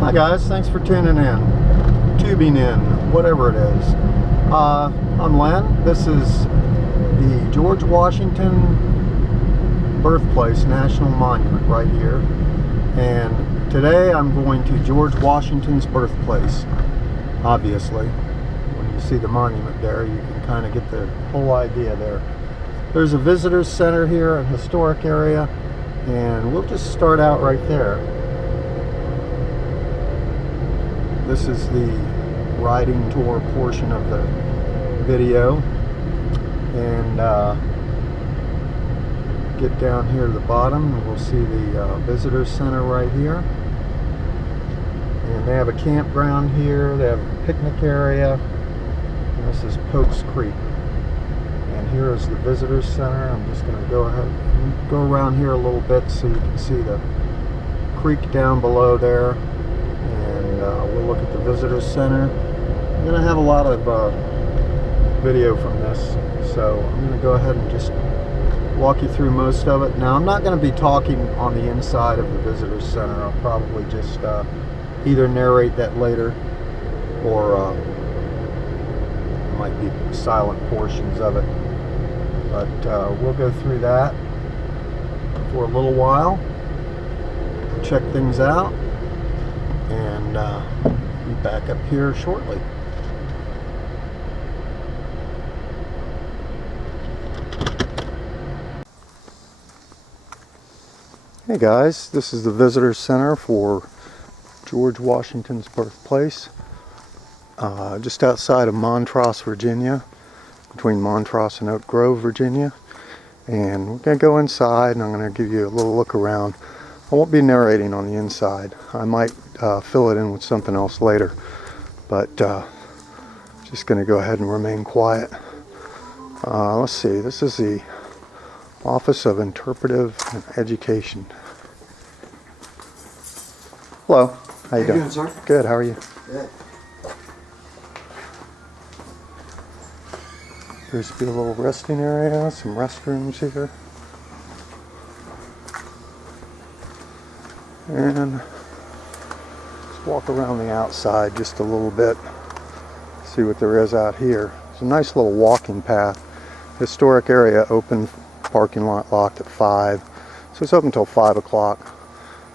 Hi guys, thanks for tuning in, tubing in, whatever it is. I'm Len. This is the George Washington Birthplace National Monument right here. And today I'm going to George Washington's birthplace. Obviously, when you see the monument there, you can kind of get the whole idea there. There's a visitor's center here, a historic area, and we'll just start out right there. This is the riding tour portion of the video, and get down here to the bottom and we'll see the visitor's center right here, and they have a campground here, they have a picnic area, and this is Pope's Creek, and here is the visitor's center. I'm just going to go ahead and go around here a little bit so you can see the creek down below there. We'll look at the visitor's center. I'm going to have a lot of video from this, so I'm going to go ahead and just walk you through most of it. Now, I'm not going to be talking on the inside of the visitor's center. I'll probably just either narrate that later, or might be silent portions of it. But we'll go through that for a little while, check things out, and be back up here shortly. Hey guys, this is the visitor center for George Washington's birthplace, just outside of Montrose, Virginia, between Montrose and Oak Grove, Virginia. And we're going to go inside and I'm going to give you a little look around. I won't be narrating on the inside. I might fill it in with something else later, but just going to go ahead and remain quiet. Let's see, this is the Office of Interpretive and Education. Hello, how you doing, sir? Good, how are you? Good. Appears to be a little resting area, some restrooms here. And let's walk around the outside just a little bit, see what there is out here. It's a nice little walking path. Historic area, open, parking lot locked at 5. So it's open until 5 o'clock.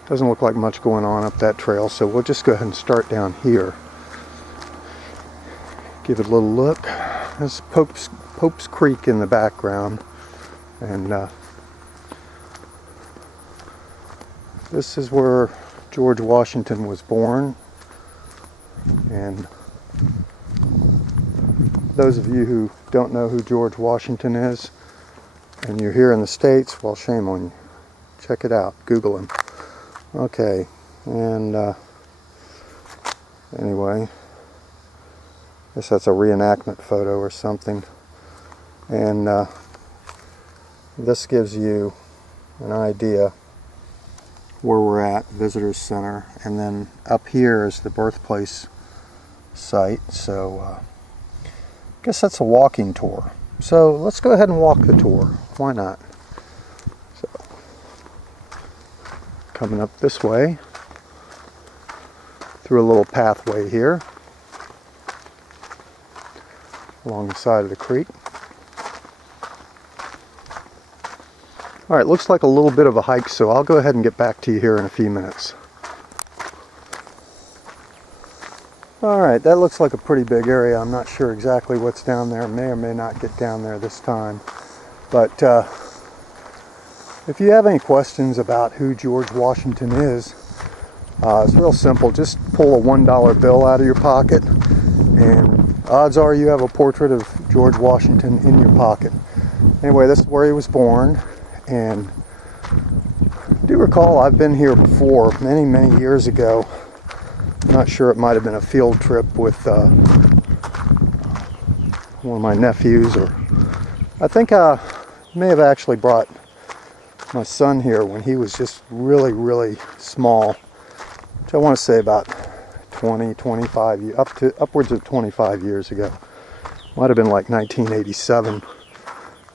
Doesn't look like much going on up that trail, so we'll just go ahead and start down here. Give it a little look. There's Pope's Creek in the background, and this is where George Washington was born. And those of you who don't know who George Washington is, and you're here in the States, well, shame on you. Check it out. Google him. Okay. And anyway, I guess that's a reenactment photo or something. And this gives you an idea where we're at, Visitors Center, and then up here is the birthplace site. So I guess that's a walking tour. So let's go ahead and walk the tour. Why not? So coming up this way through a little pathway here along the side of the creek. All right, looks like a little bit of a hike, so I'll go ahead and get back to you here in a few minutes. All right, that looks like a pretty big area. I'm not sure exactly what's down there. May or may not get down there this time. But if you have any questions about who George Washington is, it's real simple. Just pull a $1 bill out of your pocket, and odds are you have a portrait of George Washington in your pocket. Anyway, this is where he was born. And I do recall I've been here before, many, many years ago. I'm not sure, it might have been a field trip with one of my nephews, or I think I may have actually brought my son here when he was just really, really small, which I want to say about 20, 25, upwards of 25 years ago. Might have been like 1987.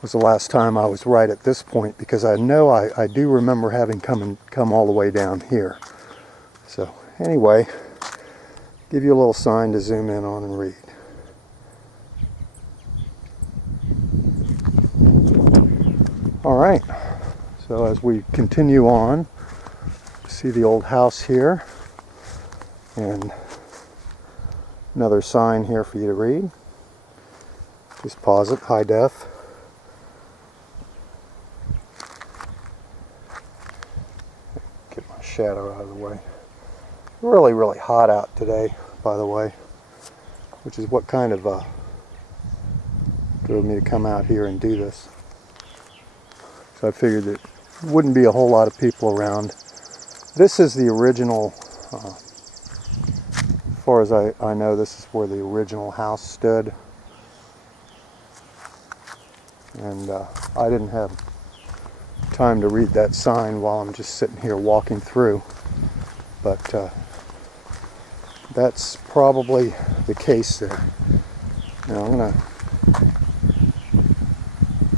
Was the last time I was right at this point, because I know I do remember having come all the way down here. So anyway, give you a little sign to zoom in on and read. Alright, so as we continue on, see the old house here, and another sign here for you to read. Just pause it, high def. Get my shadow out of the way. Really, really hot out today, by the way, which is what kind of drove me to come out here and do this. So I figured that there wouldn't be a whole lot of people around. This is the original, as far as I know, this is where the original house stood. And I didn't have time to read that sign while I'm just sitting here walking through. But that's probably the case there. Now I'm going to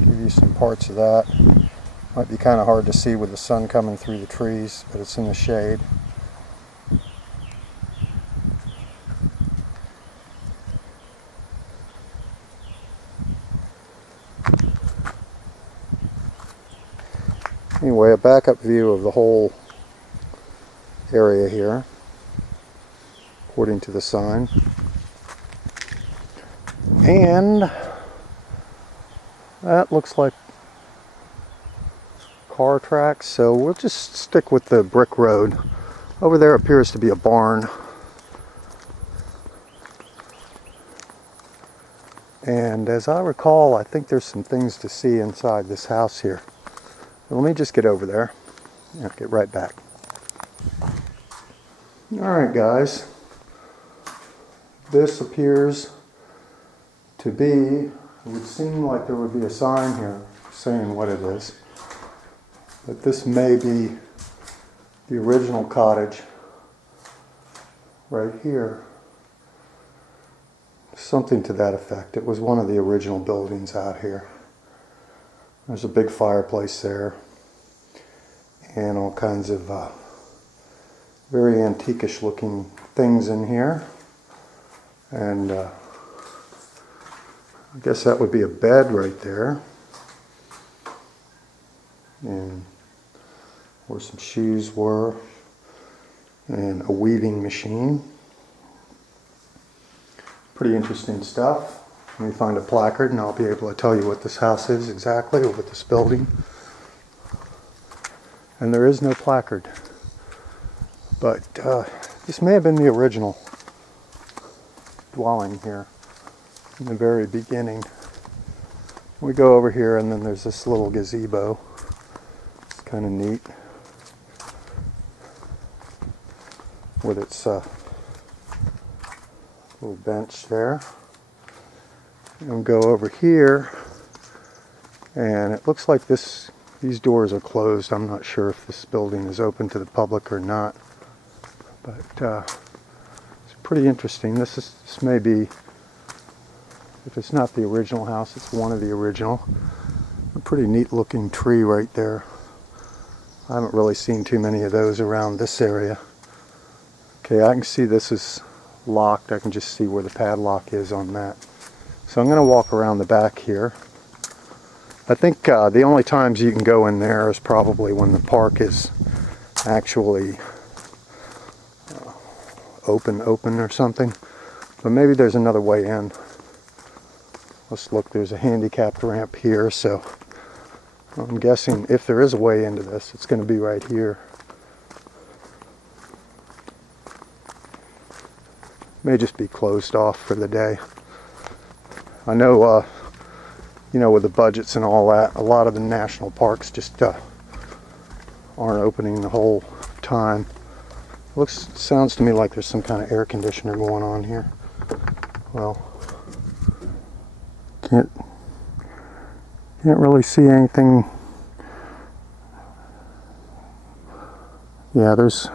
give you some parts of that. Might be kind of hard to see with the sun coming through the trees, but it's in the shade. Anyway, a backup view of the whole area here, according to the sign. And that looks like car tracks, so we'll just stick with the brick road. Over there appears to be a barn. And as I recall, I think there's some things to see inside this house here. Let me just get over there and I'll get right back. Alright guys, this appears to be, it would seem like there would be a sign here saying what it is, but this may be the original cottage right here. Something to that effect. It was one of the original buildings out here. There's a big fireplace there and all kinds of very antique-ish looking things in here. And I guess that would be a bed right there. And where some shoes were. And a weaving machine. Pretty interesting stuff. Let me find a placard and I'll be able to tell you what this house is exactly, or what this building. And there is no placard. But this may have been the original dwelling here in the very beginning. We go over here and then there's this little gazebo. It's kind of neat. With its little bench there. And go over here, and it looks like these doors are closed. I'm not sure if this building is open to the public or not, but it's pretty interesting. This may be, if it's not the original house, it's one of the original. A pretty neat looking tree right there. I haven't really seen too many of those around this area. Okay, I can see this is locked. I can just see where the padlock is on that. So I'm going to walk around the back here. I think the only times you can go in there is probably when the park is actually open or something. But maybe there's another way in. Let's look, there's a handicapped ramp here, so I'm guessing if there is a way into this, it's going to be right here. May just be closed off for the day. I know, you know, with the budgets and all that, a lot of the national parks just aren't opening the whole time. Sounds to me like there's some kind of air conditioner going on here. Well, can't really see anything. Yeah, there's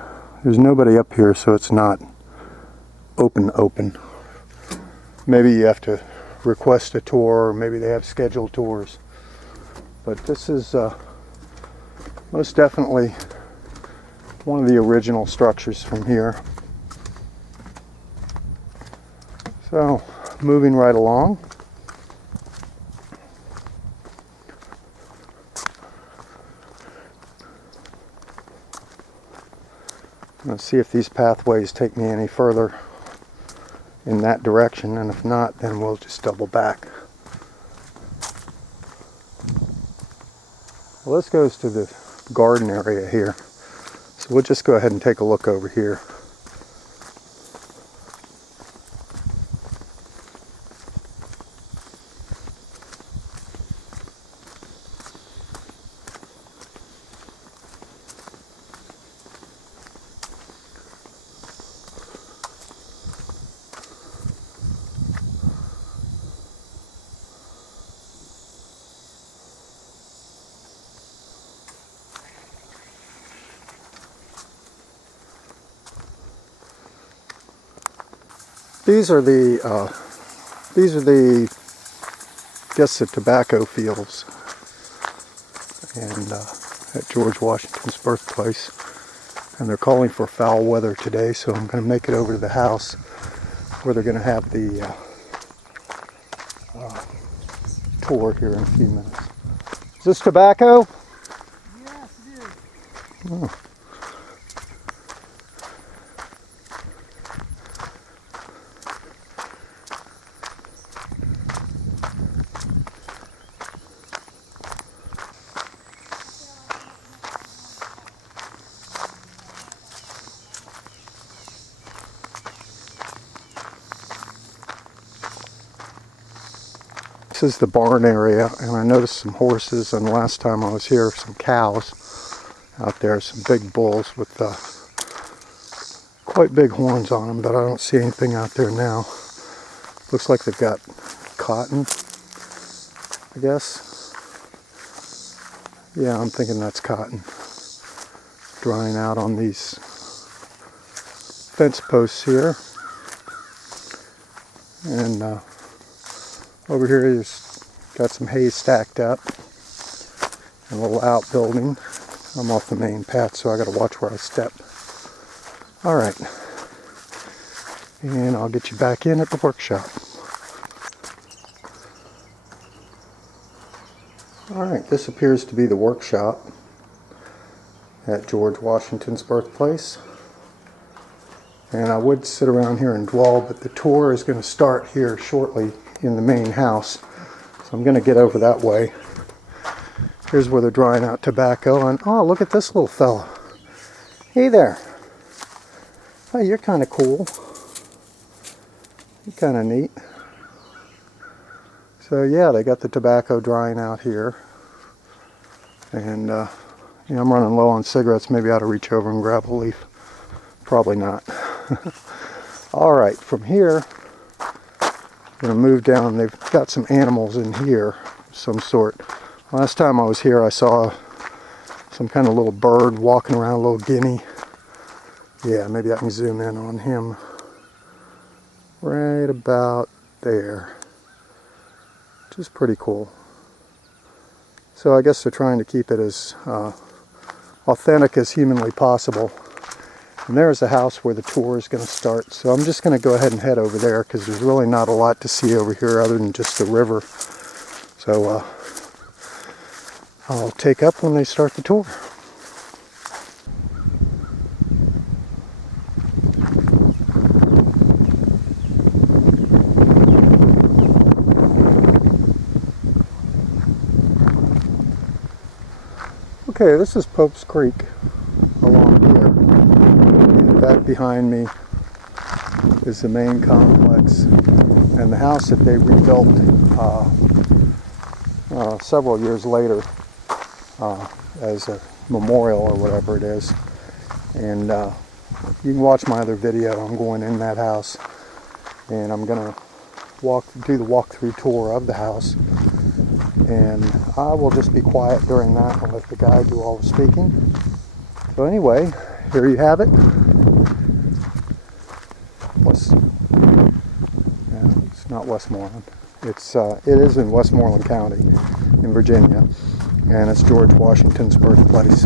nobody up here, so it's not open. Maybe you have to request a tour, or maybe they have scheduled tours. But this is most definitely one of the original structures from here. So, moving right along. Let's see if these pathways take me any further in that direction, and if not, then we'll just double back. Well, this goes to the garden area here, so we'll just go ahead and take a look over here. These are the I guess the tobacco fields, and at George Washington's birthplace, and they're calling for foul weather today, so I'm going to make it over to the house where they're going to have the tour here in a few minutes. Is this tobacco? Yes, it is. Oh. This is the barn area, and I noticed some horses, and last time I was here, some cows out there, some big bulls with quite big horns on them, but I don't see anything out there now. Looks like they've got cotton, I guess. Yeah, I'm thinking that's cotton drying out on these fence posts here. And over here, he's got some hay stacked up, and a little outbuilding. I'm off the main path, so I got to watch where I step. All right, and I'll get you back in at the workshop. All right, this appears to be the workshop at George Washington's birthplace. And I would sit around here and dwell, but the tour is going to start here shortly in the main house. So I'm going to get over that way. Here's where they're drying out tobacco. And oh, look at this little fella. Hey there. Oh, you're kind of cool. You're kind of neat. So yeah, they got the tobacco drying out here. And you know, I'm running low on cigarettes. Maybe I ought to reach over and grab a leaf. Probably not. All right, from here, I'm going to move down. They've got some animals in here of some sort. Last time I was here, I saw some kind of little bird walking around, a little guinea. Yeah, maybe I can zoom in on him. Right about there. Which is pretty cool. So I guess they're trying to keep it as authentic as humanly possible. And there's the house where the tour is going to start. So I'm just going to go ahead and head over there because there's really not a lot to see over here other than just the river. So I'll take up when they start the tour. Okay, this is Pope's Creek along here. And back behind me is the main complex and the house that they rebuilt several years later as a memorial or whatever it is. And you can watch my other video. I'm going in that house and I'm going to do the walkthrough tour of the house. And I will just be quiet during that and let the guy do all the speaking. So anyway, here you have it. It's not Westmoreland. It is in Westmoreland County in Virginia, and it's George Washington's birthplace.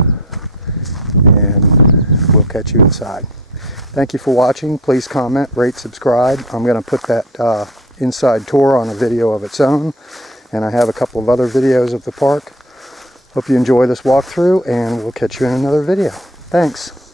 And we'll catch you inside. Thank you for watching. Please comment, rate, subscribe. I'm going to put that inside tour on a video of its own, and I have a couple of other videos of the park. Hope you enjoy this walkthrough, and we'll catch you in another video. Thanks.